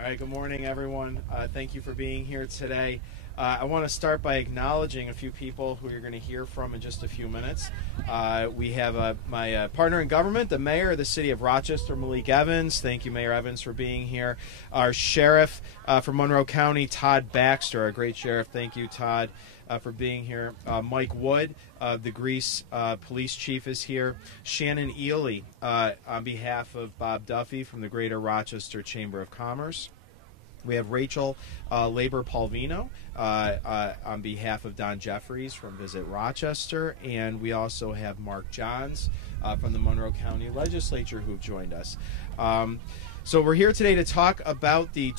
All right, good morning, everyone. Thank you for being here today. I want to start by acknowledging a few people who you're going to hear from in just a few minutes. We have my partner in government, the mayor of the city of Rochester, Malik Evans. Thank you, Mayor Evans, for being here. Our sheriff from Monroe County, Todd Baxter, a great sheriff. Thank you, Todd, for being here. Mike Wood, the Greece police chief, is here. Shannon Ely, on behalf of Bob Duffy from the Greater Rochester Chamber of Commerce. We have Rachel Labor-Palvino on behalf of Don Jeffries from Visit Rochester, and we also have Mark Johns from the Monroe County Legislature who've joined us. So we're here today to talk about the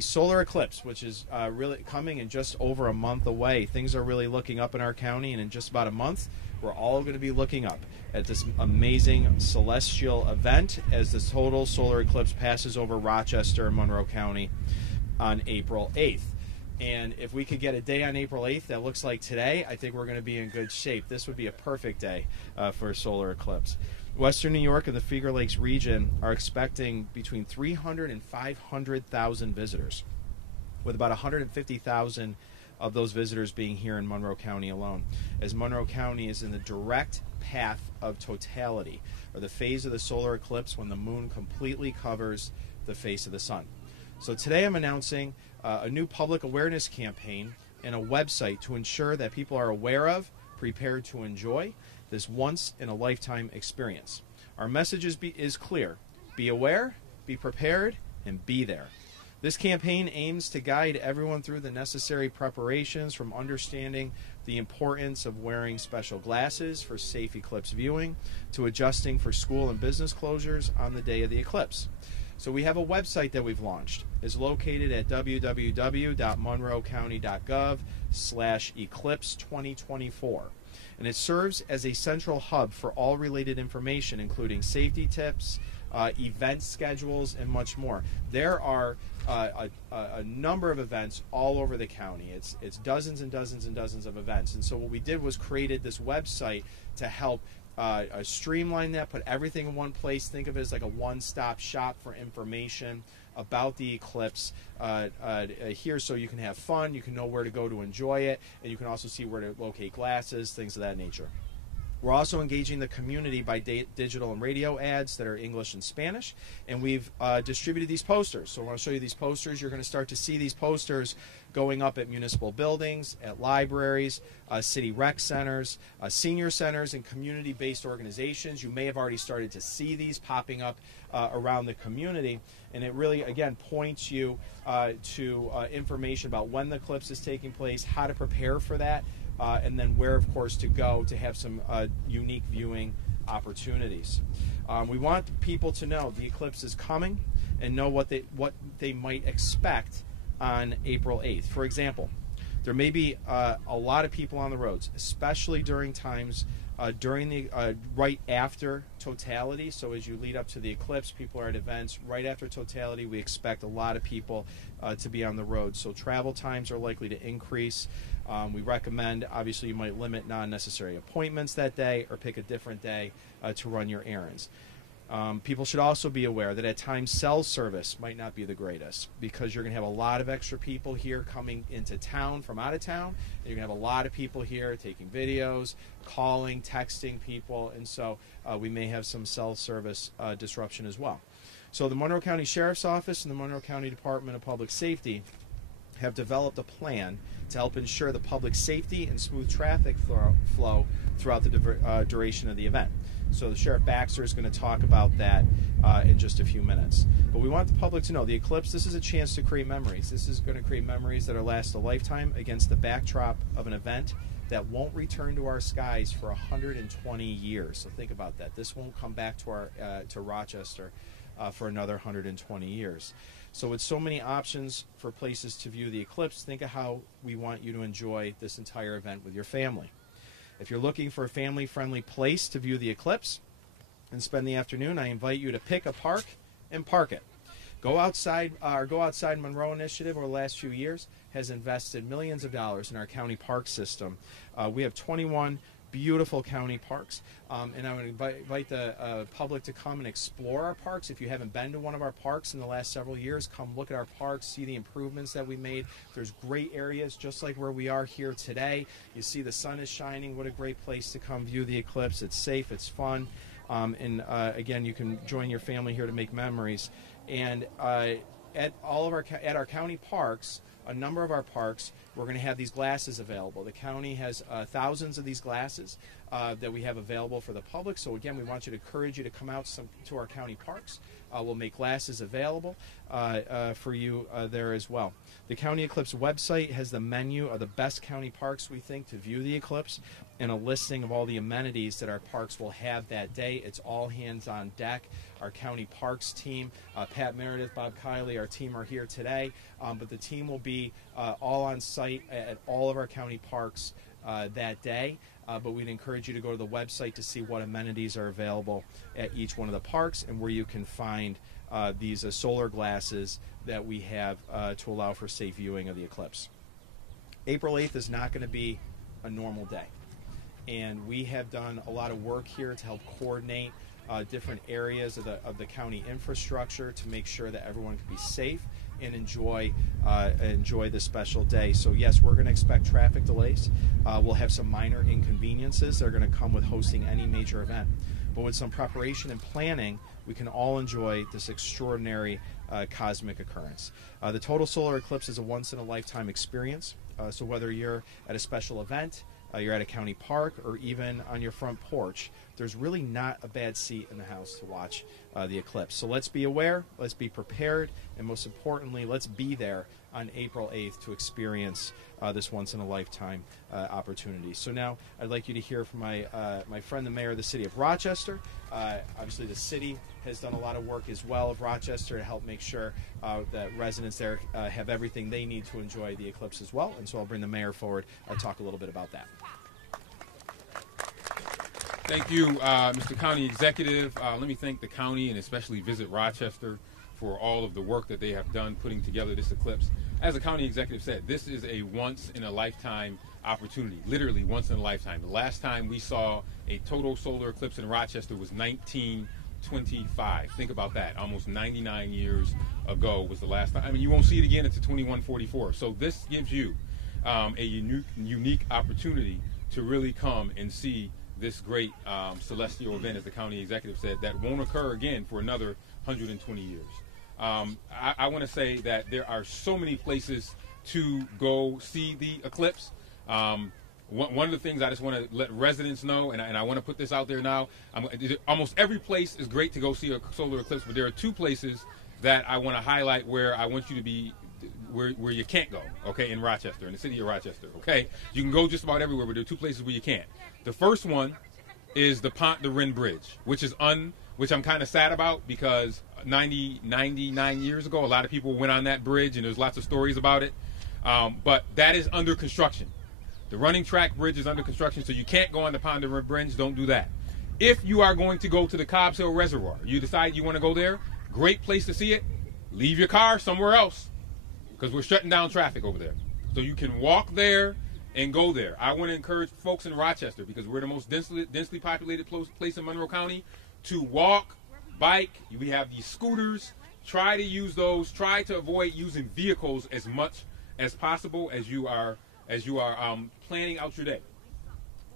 solar eclipse, which is really coming in just over a month away. Things are really looking up in our county, and in just about a month, we're all going to be looking up at this amazing celestial event as the total solar eclipse passes over Rochester and Monroe County on April 8th. And if we could get a day on April 8th that looks like today, I think we're going to be in good shape. This would be a perfect day for a solar eclipse. Western New York and the Finger Lakes region are expecting between 300 and 500,000 visitors, with about 150,000 of those visitors being here in Monroe County alone, as Monroe County is in the direct path of totality, or the phase of the solar eclipse when the moon completely covers the face of the sun. So today I'm announcing a new public awareness campaign and a website to ensure that people are aware of, prepared to enjoy this once-in-a-lifetime experience. Our message is clear. Be aware, be prepared, and be there. This campaign aims to guide everyone through the necessary preparations, from understanding the importance of wearing special glasses for safe eclipse viewing to adjusting for school and business closures on the day of the eclipse. So we have a website that we've launched. It's located at www.monroecounty.gov/eclipse2024. And it serves as a central hub for all related information, including safety tips, event schedules, and much more. There are a number of events all over the county. It's dozens and dozens and dozens of events. And so what we did was created this website to help streamline that, put everything in one place. Think of it as like a one-stop shop for information about the eclipse here, so you can have fun, you can know where to go to enjoy it, and you can also see where to locate glasses, things of that nature. We're also engaging the community by digital and radio ads that are English and Spanish, and we've distributed these posters. So I want to show you these posters. You're going to start to see these posters going up at municipal buildings, at libraries, city rec centers, senior centers, and community-based organizations. You may have already started to see these popping up around the community, and it really, again, points you to information about when the eclipse is taking place, how to prepare for that, and then where, of course, to go to have some unique viewing opportunities. We want people to know the eclipse is coming and know what they might expect on April 8th. For example, there may be a lot of people on the roads, especially during times during the right after totality. So as you lead up to the eclipse, people are at events right after totality. We expect a lot of people to be on the road, so travel times are likely to increase. We recommend, obviously, you might limit non-necessary appointments that day or pick a different day to run your errands. People should also be aware that at times cell service might not be the greatest, because you're going to have a lot of extra people here coming into town from out of town. And you're going to have a lot of people here taking videos, calling, texting people, and so we may have some cell service disruption as well. So the Monroe County Sheriff's Office and the Monroe County Department of Public Safety have developed a plan to help ensure the public safety and smooth traffic flow throughout the duration of the event. So the Sheriff Baxter is going to talk about that in just a few minutes. But we want the public to know the eclipse, this is a chance to create memories. This is going to create memories that will last a lifetime against the backdrop of an event that won't return to our skies for 120 years. So think about that. This won't come back to Rochester for another 120 years. So with so many options for places to view the eclipse, think of how we want you to enjoy this entire event with your family. If you're looking for a family-friendly place to view the eclipse and spend the afternoon, I invite you to pick a park and park it. Go Outside Monroe initiative over the last few years has invested millions of dollars in our county park system. We have 21 beautiful county parks. And I would invite the public to come and explore our parks. If you haven't been to one of our parks in the last several years, come look at our parks, see the improvements that we made. There's great areas just like where we are here today. You see the sun is shining. What a great place to come view the eclipse. It's safe, it's fun. And again, you can join your family here to make memories. And at our county parks, a number of our parks, we're going to have these glasses available. The county has thousands of these glasses that we have available for the public. So again, we want you to encourage you to come out to our county parks. We'll make glasses available for you there as well. The County Eclipse website has the menu of the best county parks, we think, to view the eclipse, and a listing of all the amenities that our parks will have that day. It's all hands on deck. Our county parks team, Pat Meredith, Bob Kiley, our team are here today, but the team will be all on site at all of our county parks that day. But we'd encourage you to go to the website to see what amenities are available at each one of the parks and where you can find these solar glasses that we have to allow for safe viewing of the eclipse. April 8th is not going to be a normal day, and we have done a lot of work here to help coordinate different areas of the county infrastructure to make sure that everyone can be safe and enjoy this special day. So yes, we're going to expect traffic delays. We'll have some minor inconveniences that are going to come with hosting any major event. But with some preparation and planning, we can all enjoy this extraordinary cosmic occurrence. The total solar eclipse is a once-in-a-lifetime experience. So whether you're at a special event, you're at a county park, or even on your front porch, there's really not a bad seat in the house to watch the eclipse. So let's be aware, let's be prepared, and most importantly, let's be there on April 8th to experience this once-in-a-lifetime opportunity. So now I'd like you to hear from my friend, the mayor of the city of Rochester. Obviously, the city has done a lot of work as well of Rochester to help make sure that residents there have everything they need to enjoy the eclipse as well. And so I'll bring the mayor forward and talk a little bit about that. Thank you, Mr. County Executive. Let me thank the county and especially Visit Rochester for all of the work that they have done putting together this eclipse. As the county executive said, this is a once-in-a-lifetime opportunity, literally once in a lifetime. The last time we saw a total solar eclipse in Rochester was 1925. Think about that. Almost 99 years ago was the last time. I mean, you won't see it again until 2144. So this gives you a unique opportunity to really come and see this great celestial event, as the county executive said, that won't occur again for another 120 years. I want to say that there are so many places to go see the eclipse. One of the things I just want to let residents know, and I want to put this out there now, almost every place is great to go see a solar eclipse, but there are two places that I want to highlight where I want you to be, where you can't go, okay, in Rochester, in the city of Rochester, okay? You can go just about everywhere, but there are two places where you can't. The first one is the Pont de Rennes Bridge, which I'm kind of sad about, because 99 years ago, a lot of people went on that bridge, and there's lots of stories about it. But that is under construction. The running track bridge is under construction, so you can't go on the Pont de Rennes Bridge. Don't do that. If you are going to go to the Cobb's Hill Reservoir, you decide you want to go there, great place to see it. Leave your car somewhere else, because we're shutting down traffic over there. So you can walk there and go there. I want to encourage folks in Rochester, because we're the most densely populated place in Monroe County, to walk, bike. We have these scooters. Try to use those. Try to avoid using vehicles as much as possible as you are planning out your day.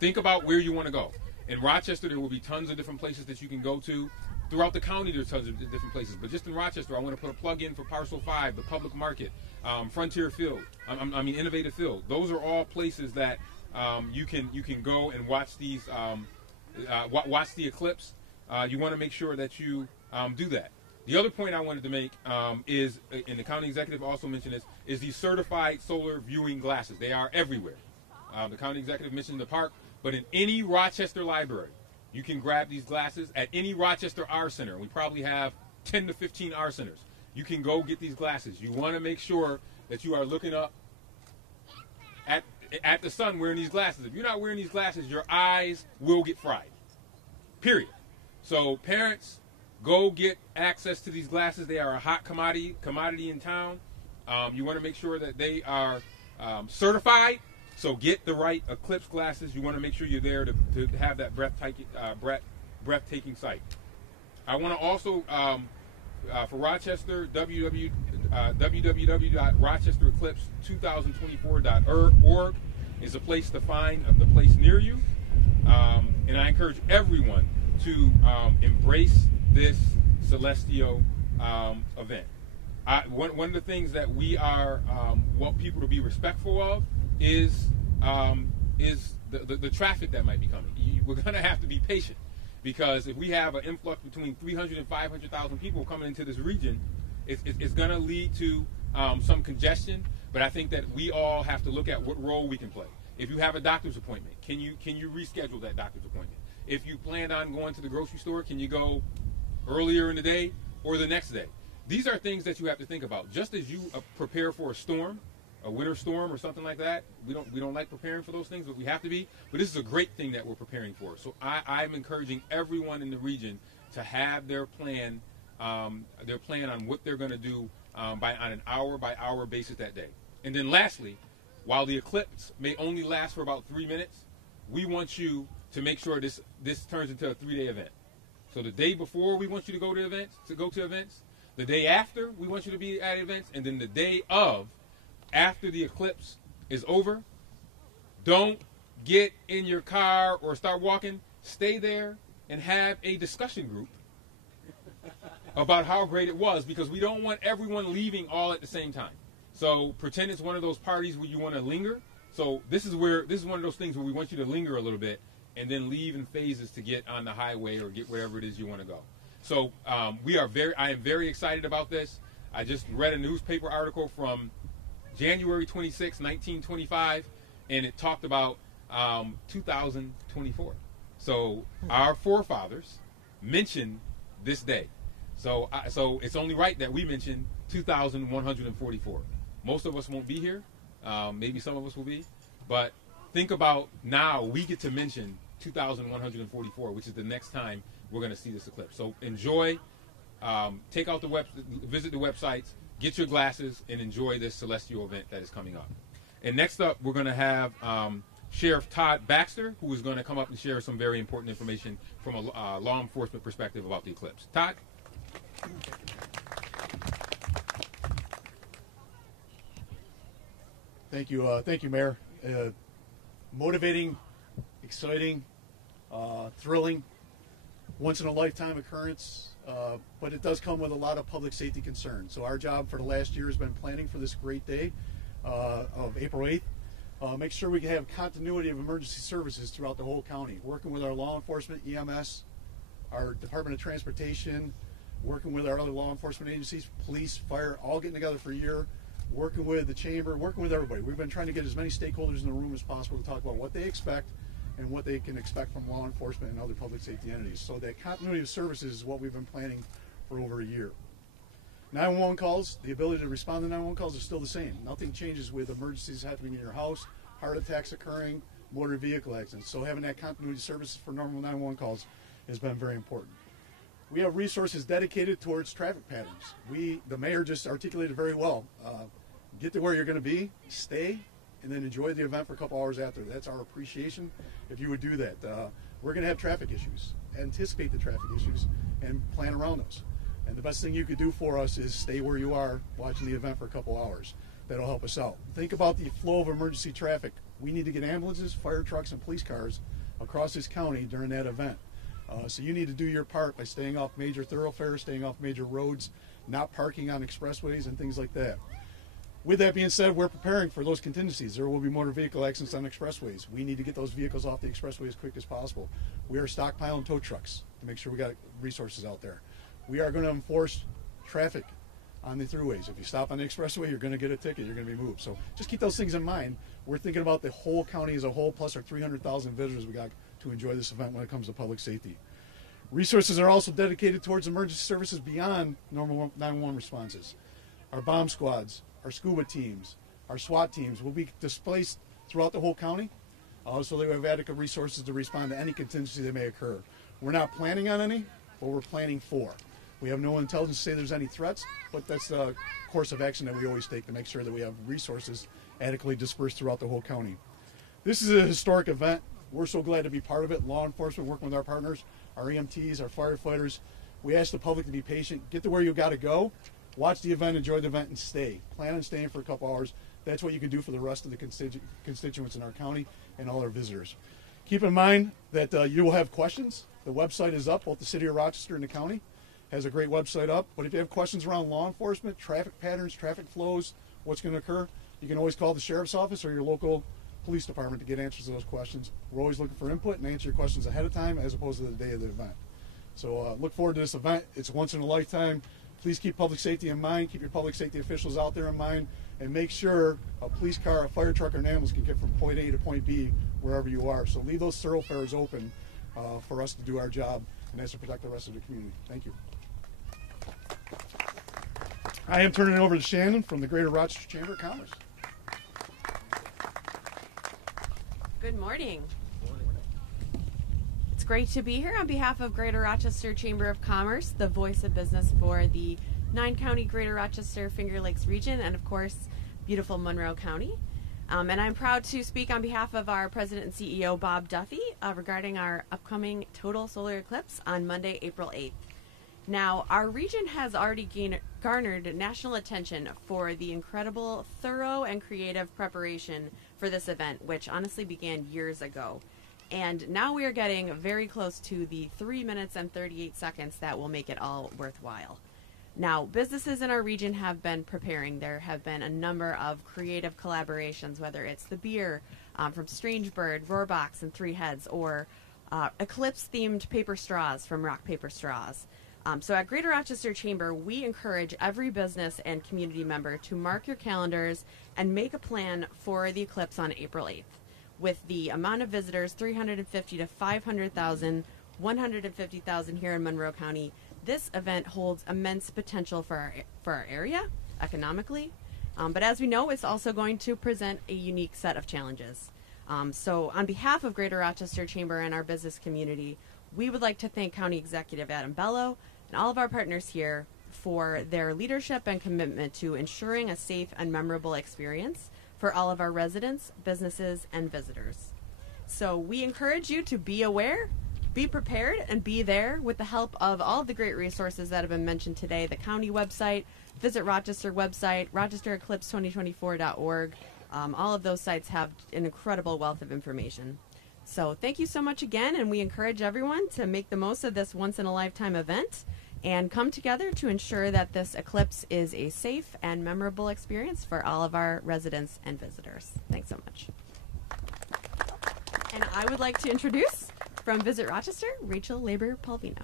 Think about where you want to go. In Rochester, there will be tons of different places that you can go to. Throughout the county, there's tons of different places. But just in Rochester, I want to put a plug in for Parcel 5, the public market, Frontier Field, Innovative Field. Those are all places that you can go and watch these watch the eclipse. You want to make sure that you do that. The other point I wanted to make is, and the county executive also mentioned this, is these certified solar viewing glasses. They are everywhere. The county executive mentioned the park, but in any Rochester library, you can grab these glasses. At any Rochester R Center, we probably have 10 to 15 R Centers. You can go get these glasses. You want to make sure that you are looking up at the sun wearing these glasses. If you're not wearing these glasses, your eyes will get fried. Period. So parents, go get access to these glasses. They are a hot commodity in town. You want to make sure that they are certified, So get the right eclipse glasses. You want to make sure you're there to have that breathtaking sight. I want to also, for Rochester, www.rochestereclipse2024.org is a place to find the place near you. And I encourage everyone to embrace this Celestial event. One of the things that we are want people to be respectful of is the traffic that might be coming. We're going to have to be patient, because if we have an influx between 300 and 500,000 people coming into this region, it's going to lead to some congestion. But I think that we all have to look at what role we can play. If you have a doctor's appointment, can you reschedule that doctor's appointment? If you planned on going to the grocery store, can you go earlier in the day or the next day? These are things that you have to think about. Just as you prepare for a storm, a winter storm or something like that, we don't like preparing for those things, but we have to be. But this is a great thing that we're preparing for. So I'm encouraging everyone in the region to have their plan on what they're going to do on an hour-by-hour basis that day. And then lastly, while the eclipse may only last for about 3 minutes, we want you to make sure this turns into a 3-day event. So the day before, we want you to go to events. The day after, we want you to be at events, and then the day of, after the eclipse is over, don't get in your car or start walking. Stay there and have a discussion group about how great it was, because we don't want everyone leaving all at the same time. So pretend it's one of those parties where you want to linger. So this is one of those things where we want you to linger a little bit and then leave in phases to get on the highway or get wherever it is you want to go. So I am very excited about this. I just read a newspaper article from January 26, 1925, and it talked about 2024. So our forefathers mentioned this day. So it's only right that we mention 2,144. Most of us won't be here. Maybe some of us will be. But think about now we get to mention 2,144, which is the next time we're going to see this eclipse. So enjoy. Take out visit the websites, get your glasses, and enjoy this celestial event that is coming up. And next up, we're going to have Sheriff Todd Baxter, who is going to come up and share some very important information from a law enforcement perspective about the eclipse. Todd? Thank you, Mayor. Motivating, exciting, thrilling, once-in-a-lifetime occurrence, but it does come with a lot of public safety concerns. So our job for the last year has been planning for this great day of April 8th. Make sure we can have continuity of emergency services throughout the whole county, working with our law enforcement, EMS, our Department of Transportation, working with our other law enforcement agencies, police, fire, all getting together for a year, working with the chamber, working with everybody. We've been trying to get as many stakeholders in the room as possible to talk about what they expect and what they can expect from law enforcement and other public safety entities. So that continuity of services is what we've been planning for over a year. 911 calls, the ability to respond to 911 calls is still the same. Nothing changes with emergencies happening in your house, heart attacks occurring, motor vehicle accidents. So having that continuity of services for normal 911 calls has been very important. We have resources dedicated towards traffic patterns. The mayor just articulated very well. Get to where you're going to be, stay, and then enjoy the event for a couple hours after. That's our appreciation if you would do that. We're going to have traffic issues. Anticipate the traffic issues and plan around those. And the best thing you could do for us is stay where you are watching the event for a couple hours. That'll help us out. Think about the flow of emergency traffic. We need to get ambulances, fire trucks, and police cars across this county during that event. So you need to do your part by staying off major thoroughfares, staying off major roads, not parking on expressways and things like that. With that being said, we're preparing for those contingencies. There will be motor vehicle accidents on expressways. We need to get those vehicles off the expressway as quick as possible. We are stockpiling tow trucks to make sure we got resources out there. We are going to enforce traffic on the throughways. If you stop on the expressway, you're going to get a ticket. You're going to be moved. So just keep those things in mind. We're thinking about the whole county as a whole, plus our 300,000 visitors we got to enjoy this event when it comes to public safety. Resources are also dedicated towards emergency services beyond normal 911 responses. Our bomb squads, our scuba teams, our SWAT teams will be displaced throughout the whole county, so they have adequate resources to respond to any contingency that may occur. We're not planning on any, but we're planning for. We have no intelligence to say there's any threats, but that's the course of action that we always take to make sure that we have resources adequately dispersed throughout the whole county. This is a historic event. We're so glad to be part of it. Law enforcement, working with our partners, our EMTs, our firefighters. We ask the public to be patient. Get to where you got to go. Watch the event, enjoy the event, and stay. Plan on staying for a couple hours. That's what you can do for the rest of the constituents in our county and all our visitors. Keep in mind that you will have questions. The website is up. Both the City of Rochester and the county has a great website up. But if you have questions around law enforcement, traffic patterns, traffic flows, what's going to occur, you can always call the sheriff's office or your local police department to get answers to those questions. We're always looking for input and answer your questions ahead of time as opposed to the day of the event. So look forward to this event. It's once in a lifetime. Please keep public safety in mind. Keep your public safety officials out there in mind. And make sure a police car, a fire truck, or an ambulance can get from point A to point B wherever you are. So leave those thoroughfares open for us to do our job, and that's to protect the rest of the community. Thank you. I am turning it over to Shannon from the Greater Rochester Chamber of Commerce. Good morning. It's great to be here on behalf of Greater Rochester Chamber of Commerce, the voice of business for the 9-county Greater Rochester Finger Lakes region, and of course, beautiful Monroe County. And I'm proud to speak on behalf of our President and CEO, Bob Duffy, regarding our upcoming total solar eclipse on Monday, April 8th. Now, our region has already garnered national attention for the incredible, thorough, and creative preparation for this event, which honestly began years ago. And now we are getting very close to the 3 minutes and 38 seconds that will make it all worthwhile. Now, businesses in our region have been preparing. There have been a number of creative collaborations, whether it's the beer from Strange Bird, Roarbox, and Three Heads, or eclipse-themed paper straws from Rock Paper Straws. So at Greater Rochester Chamber, we encourage every business and community member to mark your calendars and make a plan for the eclipse on April 8th. With the amount of visitors, 350 to 500,000, 150,000 here in Monroe County, this event holds immense potential for our area, economically. But as we know, it's also going to present a unique set of challenges. So on behalf of Greater Rochester Chamber and our business community, we would like to thank County Executive Adam Bello and all of our partners here for their leadership and commitment to ensuring a safe and memorable experience for all of our residents, businesses, and visitors. So we encourage you to be aware, be prepared, and be there with the help of all of the great resources that have been mentioned today, the county website, Visit Rochester website, RochesterEclipse2024.org. All of those sites have an incredible wealth of information. So thank you so much again, and we encourage everyone to make the most of this once-in-a-lifetime event and come together to ensure that this eclipse is a safe and memorable experience for all of our residents and visitors. Thanks so much. And I would like to introduce, from Visit Rochester, Rachel Labor-Palvino.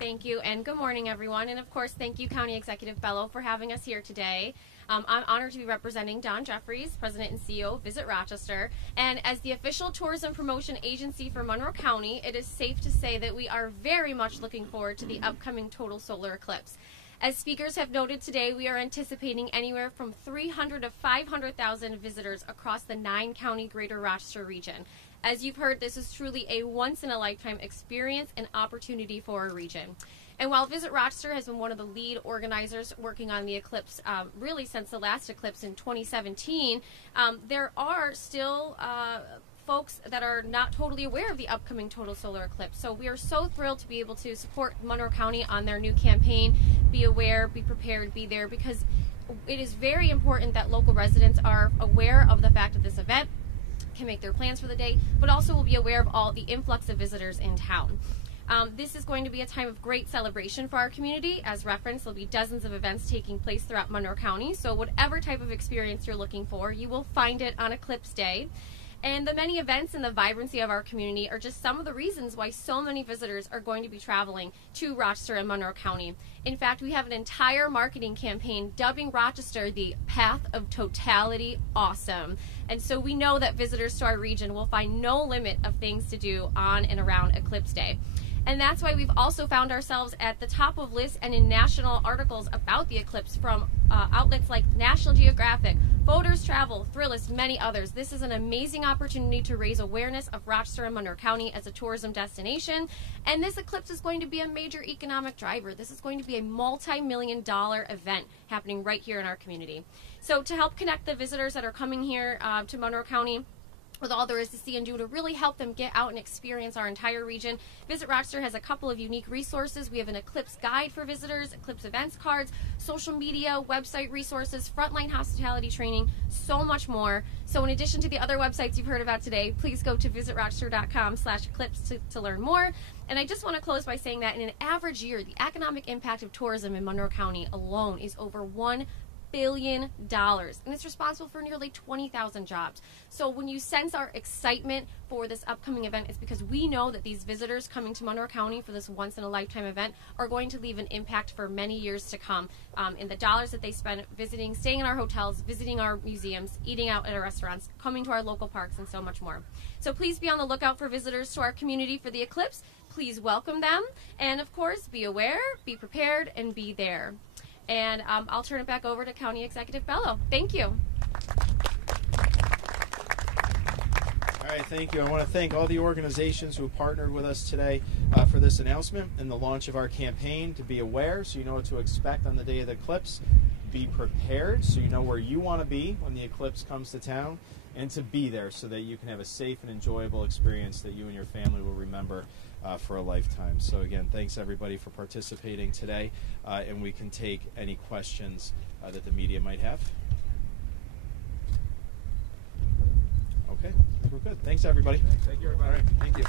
Thank you, and good morning, everyone. And of course, thank you, County Executive Bello, for having us here today. I'm honored to be representing Don Jeffries, President and CEO of Visit Rochester. And as the official tourism promotion agency for Monroe County, it is safe to say that we are very much looking forward to the upcoming total solar eclipse. As speakers have noted today, we are anticipating anywhere from 300 to 500,000 visitors across the 9-county Greater Rochester region. As you've heard, this is truly a once-in-a-lifetime experience and opportunity for our region. And while Visit Rochester has been one of the lead organizers working on the eclipse really since the last eclipse in 2017, there are still folks that are not totally aware of the upcoming total solar eclipse. So we are so thrilled to be able to support Monroe County on their new campaign, Be Aware, Be Prepared, Be There, because it is very important that local residents are aware of the fact of this event, can make their plans for the day, but also will be aware of all the influx of visitors in town. This is going to be a time of great celebration for our community. As referenced, there'll be dozens of events taking place throughout Monroe County, so whatever type of experience you're looking for, you will find it on Eclipse Day. And the many events and the vibrancy of our community are just some of the reasons why so many visitors are going to be traveling to Rochester and Monroe County. In fact, we have an entire marketing campaign dubbing Rochester the Path of Totality Awesome. And so we know that visitors to our region will find no limit of things to do on and around Eclipse Day. And that's why we've also found ourselves at the top of lists and in national articles about the eclipse from outlets like National Geographic, Voters Travel, Thrillist, many others. This is an amazing opportunity to raise awareness of Rochester and Monroe County as a tourism destination. And this eclipse is going to be a major economic driver. This is going to be a multi-million-dollar event happening right here in our community. So to help connect the visitors that are coming here to Monroe County with all there is to see and do to really help them get out and experience our entire region, Visit Rochester has a couple of unique resources. We have an eclipse guide for visitors, eclipse events cards, social media, website resources, frontline hospitality training, so much more. So in addition to the other websites you've heard about today, please go to visitrochester.com/eclipse to learn more. And I just want to close by saying that in an average year, the economic impact of tourism in Monroe County alone is over $1 billion, and it's responsible for nearly 20,000 jobs. So when you sense our excitement for this upcoming event, it's because we know that these visitors coming to Monroe County for this once-in-a-lifetime event are going to leave an impact for many years to come in the dollars that they spend visiting, staying in our hotels, visiting our museums, eating out at our restaurants, coming to our local parks, and so much more. So please be on the lookout for visitors to our community for the eclipse. Please welcome them, and of course, be aware, be prepared, and be there. And I'll turn it back over to County Executive Bello. Thank you. All right, thank you. I want to thank all the organizations who partnered with us today for this announcement and the launch of our campaign. To be aware, so you know what to expect on the day of the eclipse. Be prepared, so you know where you want to be when the eclipse comes to town. And to be there so that you can have a safe and enjoyable experience that you and your family will remember for a lifetime. So again, thanks everybody for participating today, and we can take any questions that the media might have. Okay, we're good. Thanks everybody. Thank you, everybody. All right, thank you.